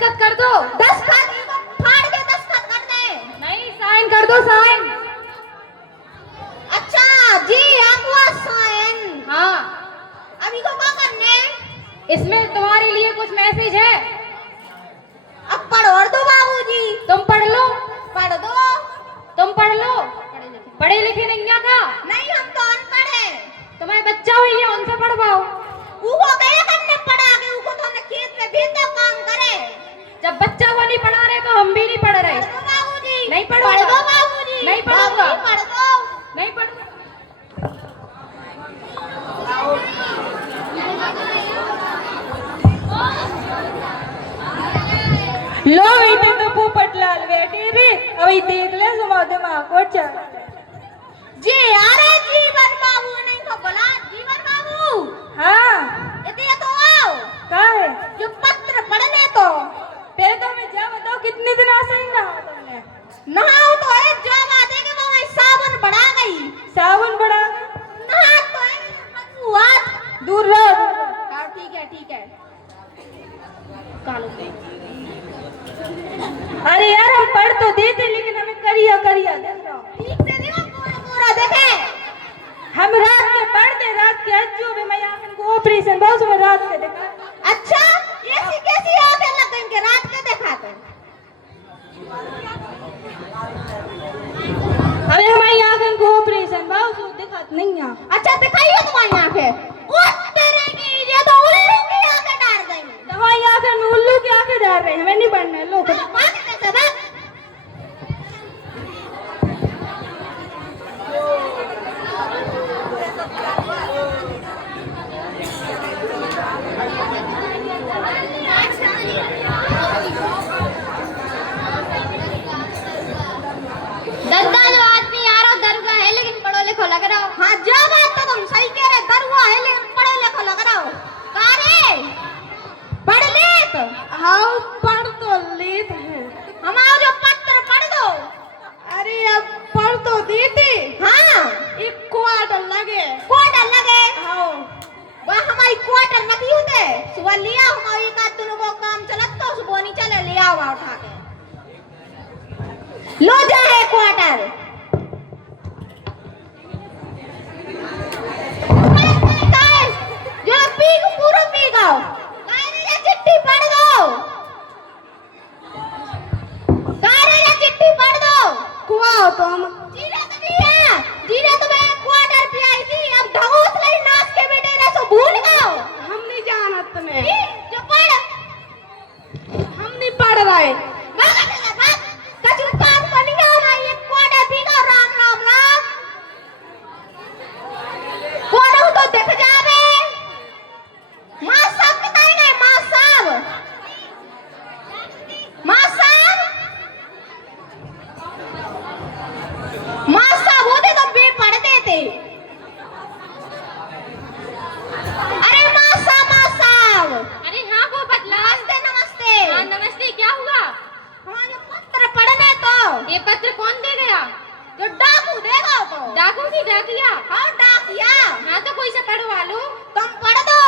दस्तखत कर दो। दस्तखत फाड़ के दस्तखत कर दे। नहीं, साइन कर दो, साइन। अच्छा जी, आपका साइन। हाँ। अभी को क्या करने? इसमें तुम्हारे लिए कुछ मैसेज है। अब पढ़ दो बाबूजी। तुम पढ़ लो। पढ़ दो। तुम पढ़ लो। पढ़े लिखे नहीं का? नहीं, हम तो अनपढ़ हैं। तुम्हारे बच्चा हुई है, उनसे पढ़वाओ। उको क्या करने पढ़ा के? उको तो हमने खेत में भी तो काम करे। जब बच्चा को नहीं पढ़ा रहे तो हम भी नहीं पढ़ रहे। पढ़ दो बाबूजी। नहीं पढ़ूंगा। पढ़ दो बाबूजी। नहीं पढ़ूंगा। पढ़ दो। नहीं पढ़। लो इतने तो पोपटलाल बैठे भी, अभी देख ले समाधि माँ को चल। जी अरे जीवन बाबू नहीं तो बोला जीवन बाबू। हाँ इतने तो आओ। क्या है? जो पत्र पढ़ने तो पहले तो हमें जा बताओ, कितने दिन से ही नहा तुमने? नहाओ तो है, जो बात है कि वो साबुन बढ़ा गई। साबुन बढ़ा? नहा तो है हाथ दूर रहो। हाँ ठीक है ठीक है। कालो अरे यार हम पढ़ तो देते लेकिन हमें करिया करिया देख रहा हूँ। ठीक से देखो, पूरा पूरा देखे। हम रात के पढ़ दे, रात के अच्छो भी मैं आंखन को ऑपरेशन बहुत में रात के देखा। अच्छा ऐसी कैसी आंखें लग गई कि रात के देखा तो? अरे हमारी आंखन को ऑपरेशन बहुत दिखा नहीं है। अच्छा दिखाइए तुम्हारी आंखें। उस तेरे की ये तो उल्लू की आंखें डाल देंगे। हमारी आंखें में उल्लू की आंखें डाल रहे हैं, हमें नहीं पढ़ना है। लो बात कैसे बात? दद्दा जो आदमी यारो दरुआ है लेकिन पढ़ो लिखो लग रहा हो। हाँ जो बात तो तुम सही कह रहे, दरुआ है लेकिन पढ़े लिखो लग रहा हो। कारे पढ़ ले तो। हाँ पढ़ तो लेते हैं। हमारा जो पत्र पढ़ दो। अरे अब पढ़ तो देते। हाँ एक क्वार्टर लगे। क्वार्टर लगे। हाँ वह हमारी क्वार्टर नहीं होते। सुबह लिया हमारी एक आध दिनों को काम चलत तो सुबह नहीं चले, लिया हुआ उठा के लो जाए क्वार्टर। जो पीक पूरा पीगाओ। कारे चिट्ठी पढ़ दो। कारे चिट्ठी पढ़ दो। कुआओ तुम। जीरा तो नहीं है। जीरा तो मैं क्वार्टर पे आई थी, अब ढगोस लाई नाच के बेटे ने सो भूल गए। हम नहीं जाना तुम्हें। जो पढ़। हम नहीं पढ़ रहे। कछु काम को नहीं आ रहा, ये क्वार्टर पीगा। राम राम राम। कौन तो दिख जावे। माँ साहब बताए गए, माँ साहब। माँ साहब। माँ साहब होते तो बे पढ़ देते। अरे माँ साहब, माँ साहब। अरे हाँ वो बदला। नमस्ते नमस्ते। हाँ नमस्ते, क्या हुआ? हमारे पत्र पढ़ने तो। ये पत्र कौन दे गया? जो डाकू देगा तो। डाकू की डाकिया? हाँ डाकिया। हाँ तो कोई से पढ़वा लो। तुम पढ़ दो।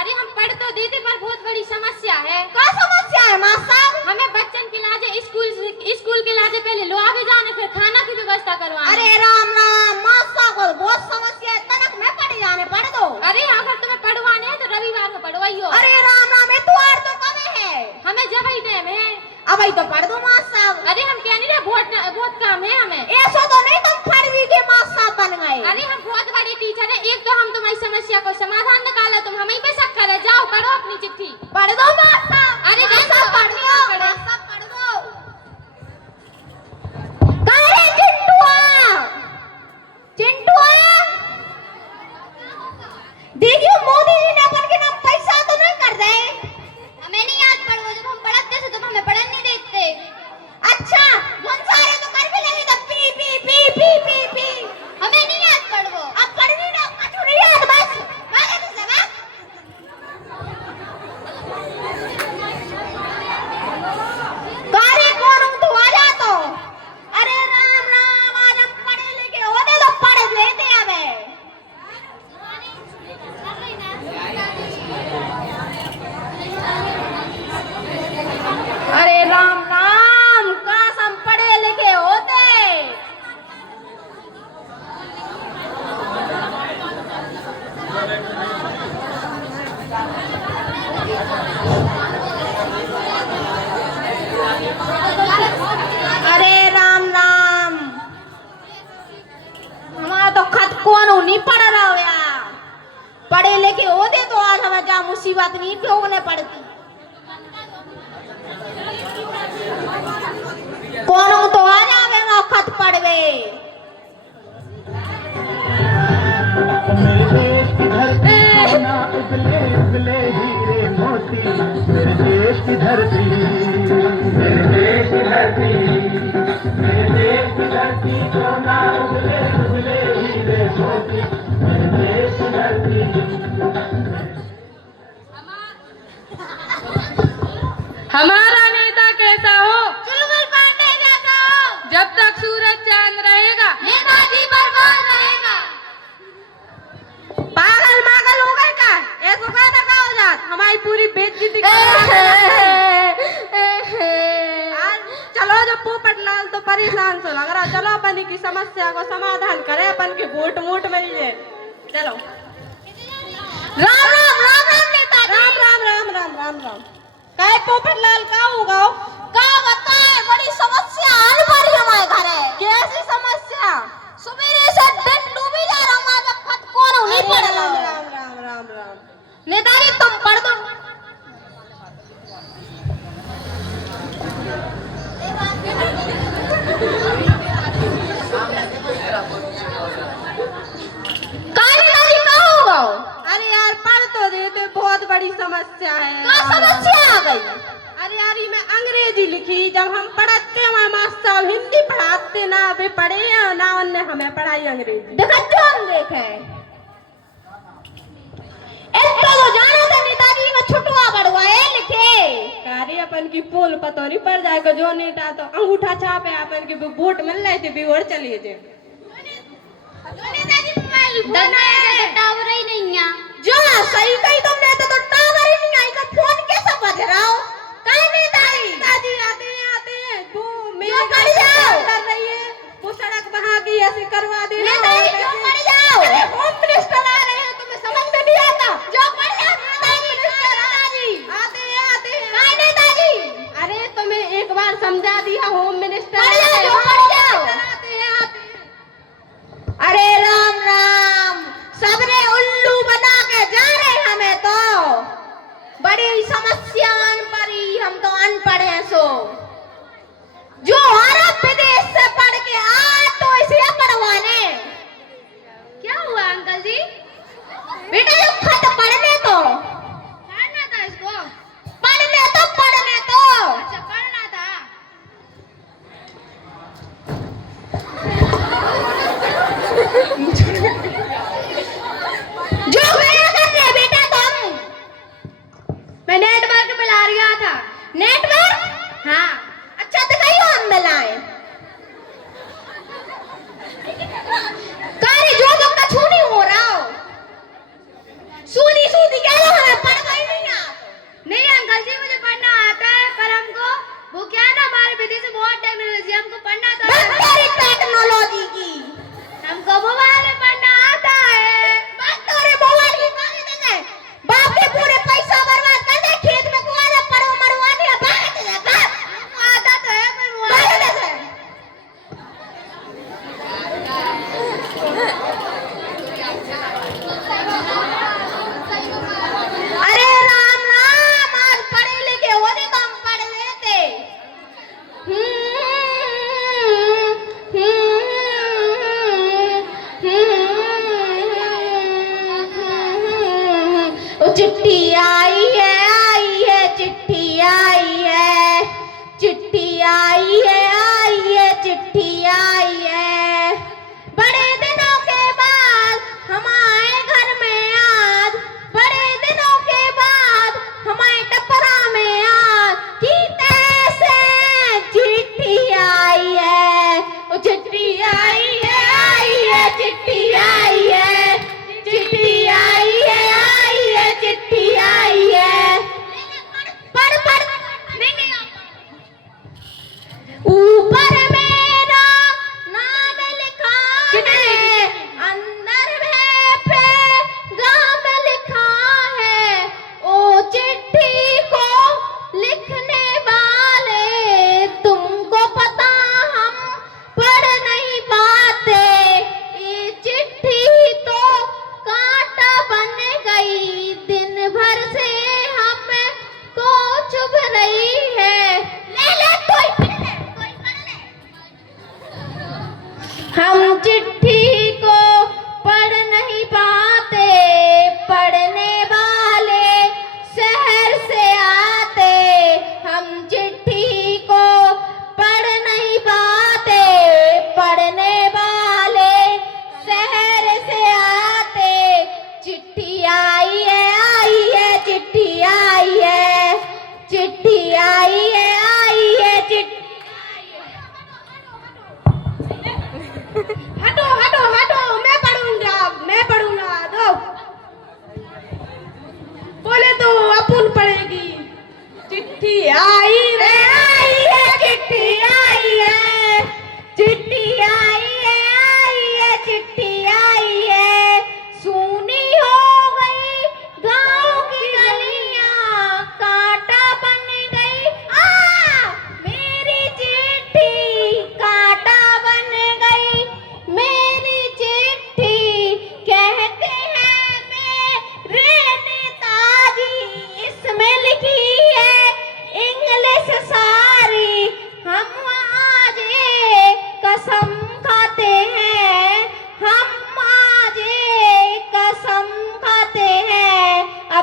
अरे हम पढ़ तो देते पर बहुत बड़ी समस्या है। क्या समस्या है माँ साहब? हमें बच्चन के लाजे स्कूल के लाजे पहले लो आगे जाने, फिर खाना की व्यवस्था करवाना। अरे राम राम, माँ साहब को बहुत समस्या है, तनक में पढ़ जाने पढ़ दो। अरे अगर तुम्हें पढ़वाने हैं तो रविवार को पढ़वाइयो। अरे राम राम, इतवार तो कब है? हमें जब ही टाइम है। अब ही तो पढ़ दो माँ साहब। अरे हम क्या नहीं रहे, बहुत काम है हमें। ऐसा तो नहीं तुम फर्जी के माँ साहब बन गए। अरे हम बहुत बड़े टीचर हैं। एक तो हम तुम्हारी समस्या को समाधान निकाला, तुम हमें पे शक करे। जाओ पढ़ो अपनी चिट्ठी। पढ़ दो माँ साहब। अरे माँ जैसा साहब पढ़ अपनी दो। पढ़े। माँ साहब पढ़ दो। काहे चिंटुआ? चिंटुआ देखियो, मोदी जी ने अपन के नाम पैसा तो नहीं कर दे। हमें नहीं याद पढ़ो, जब हम पढ़ते थे तो हमें पढ़ने नहीं देते। अच्छा सारे तो कर भी लगे तो P P P P P P. हमें नहीं याद पढ़ो। अब पढ़नी ना, कछु नहीं याद बस। भागे तो सब। कारे कौन हूँ तू, आ जा तो। अरे राम राम, आज हम पढ़े लिखे होते तो पढ़ लेते हमें। अरे राम राम, हमारा तो खत कौन नहीं पढ़ रहा हो यार। पढ़े लिखे होते तो आज हमें क्या मुसीबत नहीं भोगने पड़ती। कौन तो आ जाएगा खत पढ़ गए। मेरे देश की धरती सोना उगले उगले हीरे मोती, मेरे देश की धरती, मेरे देश की धरती, मेरे देश की धरती सोना उगले उगले हीरे मोती, मेरे देश की धरती। हमारा नेता कैसा हो? चुलबुल पांडे जैसा हो। जब तक सूरज चांद रहेगा नेताजी बर्बाद रहेगा। पागल मागल हो गए का? ऐसा गाना का हो जात हमारी पूरी बेइज्जती चलो जो पोपट लाल तो परेशान सो लग रहा। चलो अपन की समस्या को समाधान करे, अपन की वोट मोट मिल जाए। चलो राम राम राम राम नेताजी। राम राम राम राम राम राम। काय पोपट लाल का होगा? क्या बताए, बड़ी समस्या आने पड़ी हमारे घर है। कैसी समस्या? सवेरे से दिन डूबी जा रहा हूँ, जब खत कौन नहीं पढ़ रहा। राम राम राम राम राम। नेताजी तुम पढ़ दो। नेताजी क्या होगा? अरे यार पढ़ तो देते, बहुत बड़ी समस्या है। क्या समस्या आ गई? अरे यार ये मैं अंग्रेजी लिखी, जब हम पढ़ते हमारे मास्टर साहब हिंदी पढ़ाते ना, वे पढ़े हैं ना उनने हमें पढ़ाई अंग्रेजी। दिखाते हम देखे एक तो जानो तो नेताजी में छुटवा बढ़वाए लिखे। कार्य अपन की पोल पतो नहीं पड़ जाएगा। जो नेता तो अंगूठा छापे अपन की वोट मिल रहे थे बिगड़ चलिए थे। नेताजी मोबाइल फोन आया टावर ही नहीं है। जो सही कही तुमने तो टावर ही नहीं आई, तो फोन कैसे बज रहा हो? कहीं नेताजी नेताजी आते हैं वो मेरे जो पढ़ जाओ। कर रही है, वो सड़क वहाँ की ऐसे करवा दे। नेताजी क्यों पढ़ जाओ? अरे होम मिनिस्टर आ रहे हैं, तुम्हें समझ में नहीं आता? जो पढ़ जाओ नेताजी। आते हैं कहीं नेताजी अरे तुम्हें एक बार समझा दिया, होम मिनिस्टर पढ़ जाओ, आए जो हैं। पढ़ जाओ। आते हैं। अरे राम राम, सबने उल्लू बना के जा रहे हमें तो। बड़ी समस्या आन पड़ी, हम तो अनपढ़ हैं सो। जो अरब विदेश से पढ़ के आ तो इसे पढ़वाने। क्या हुआ अंकल जी? बेटा जो खत पढ़ने तो पढ़ना था इसको। पढ़ने तो पढ़ने तो अच्छा पढ़ना था। जो गया करने बेटा तुम। मैं नेटवर्क पे ला रहा था। नेटवर्क हाँ अच्छा दिखाइयो हम मिलाए। कार्य जो तुम का छू नहीं हो रहा हो। सूदी सूदी कह रहा हमें पढ़ना ही नहीं आता। नहीं अंकल जी मुझे पढ़ना आता है, पर हमको वो क्या है ना, हमारे विदेश में बहुत टेक्नोलॉजी, हमको पढ़ना तो बस तेरी टेक्नोलॉजी की। हमको मोबाइल में पढ़ना आता है। बस तेरे मोबाइल की कागज दे। बाप के पूरे पैसा बर्बाद कर दे, खेत में कुआरा पड़ो मरवाने का बात है। बस हमको आता तो है पर बात मोबाइल है। अरे राम राम, आज पढ़े लिखे होते तो हम पढ़ लेते। चिट्ठी आई है चिट्ठी आई है, चिट्ठी आई है चिट्ठी आई है। बड़े दिनों के बाद हम आए घर में आज, बड़े दिनों के बाद हमारे टपरा में आज की तैसे चिट्ठी आई है। वो चिट्ठी आई है चिट्ठी आई है, चिट्ठी आई है चिट्ठी आई है।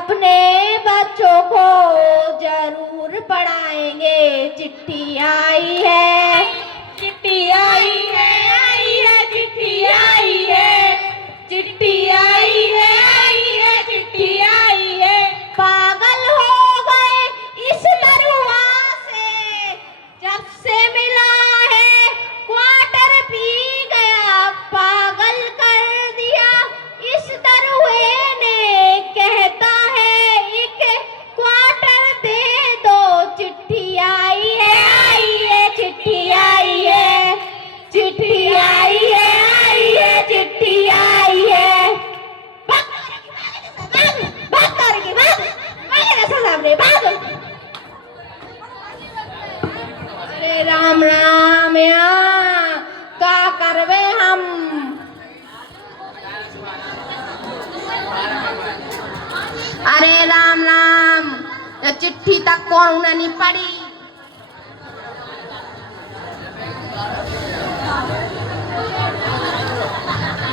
अपने बच्चों को जरूर पढ़ाएंगे। चिट्ठी आई है, चिट्ठी आई है, चिट्ठी आई है, चिट्ठी आई है, चिट्ठी आई है। पागल हो गए इस दरुआ से, जब से मिला है क्वार्टर पी गया। पागल कर दिया इस दरुए ने, कहता है एक क्वार्टर दे दो। चिट्ठी आई है, चिट्ठी आई है, चिट्ठी आई है, चिट्ठी आई है। भाग करके भाग, सामने भाग। अरे राम राम यहाँ का करवे हम। अरे राम राम, ये चिट्ठी तक कौन नहीं पढ़ी।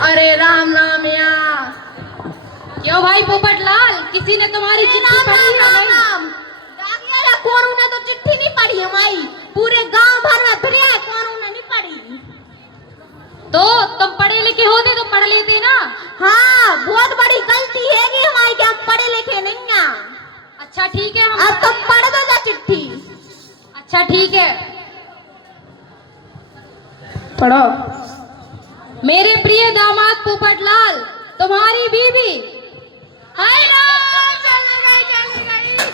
अरे राम राम यहाँ। क्यों भाई पोपटलाल, किसी ने तुम्हारी चिट्ठी पढ़ी है नहीं? कौन ने तो चिट्ठी नहीं पढ़ी है माई, पूरे गांव भर में फिरे है, कौन ने नहीं पढ़ी। तो तुम पढ़े लिखे होते तो पढ़ लेते ना। हाँ, बहुत बड़ी गलती है कि हमारी, क्या पढ़े लिखे नहीं है। अच्छा ठीक है, अब तुम पढ़ दो जा चिट्ठी। अच्छा ठीक है, पढ़ो। मेरे प्रिय दामाद पोपटलाल, तुम्हारी बीवी। हाय राम, चली गई,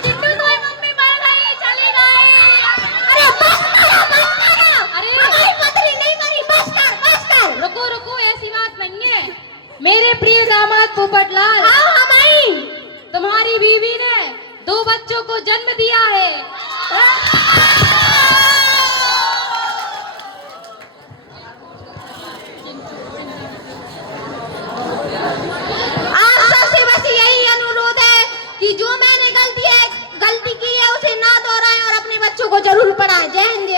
चिट्टू तुम्हारी मम्मी मर गई, चली गई। अरे बस करो, अरे हमारी पत्नी नहीं मरी, बस कर। रुको रुको, ऐसी बात नहीं है। मेरे प्रिय दामाद पोपटलाल, हाँ हमारी तुम्हारी बीवी ने 2 बच्चों को जन्म दिया है। आप सबसे बस यही अनुरोध है कि जो मैंने गलती की है उसे ना दोहराएं और अपने बच्चों को जरूर पढ़ाएं। जय हिंद।